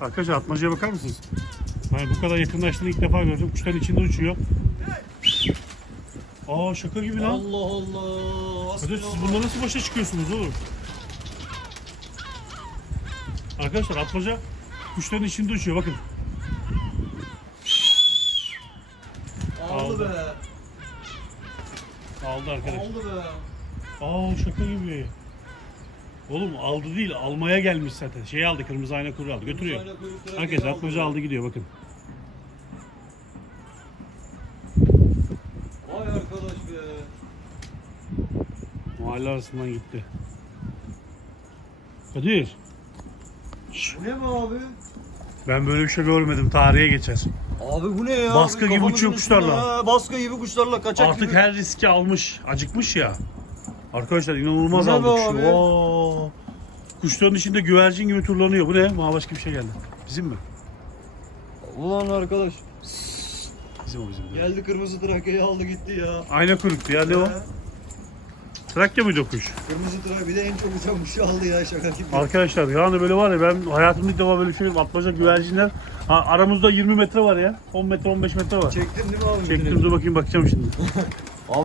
Arkadaşlar atmacaya bakar mısınız? Yani bu kadar yakınlaştığını ilk defa gördüm. Kuşların içinde uçuyor. Aa şaka gibi lan. Allah Allah. Hadi siz bununla nasıl başa çıkıyorsunuz oğlum? Arkadaşlar atmaca kuşların içinde uçuyor bakın. Aldı Aldı. be. Aldı arkadaş. Aldı be. Aa şaka gibi. Oğlum aldı değil almaya gelmiş zaten. Şey aldı kırmızı ayna kuru aldı götürüyor. Ayna Arkadaşlar geri atmaca aldı gidiyor bakın. Vay arkadaş be. Mahalle arasından gitti. Kadir. Bu ne be abi? Ben böyle bir şey görmedim. Tarihe geçer. Abi bu ne ya? Baskı gibi Kafamızın uçuyor kuşlarla. ha, Baskı gibi kuşlarla kaçak Artık gibi. her riski almış. Acıkmış ya. Arkadaşlar inanılmaz ne aldı be kuşu. abi? Vaa. Kuşların içinde güvercin gibi turlanıyor. Bu ne? Maa başka bir şey geldi. Bizim mi? Ulan arkadaş. Bizim o bizim. Geldi kırmızı Trakya'yı aldı gitti ya. Ayna kuruktu ya ne o? Trakya mıydı o kuş? Kırmızı Trakya bir de en çok uçan kuşu aldı ya şaka gibi. Arkadaşlar yani böyle var ya ben hayatımda ilk defa böyle şey. Atmaca güvercinler. Ha, aramızda 20 metre var ya. 10 metre 15 metre var. Çektin değil mi abi? Çektim dur bakayım bakacağım şimdi.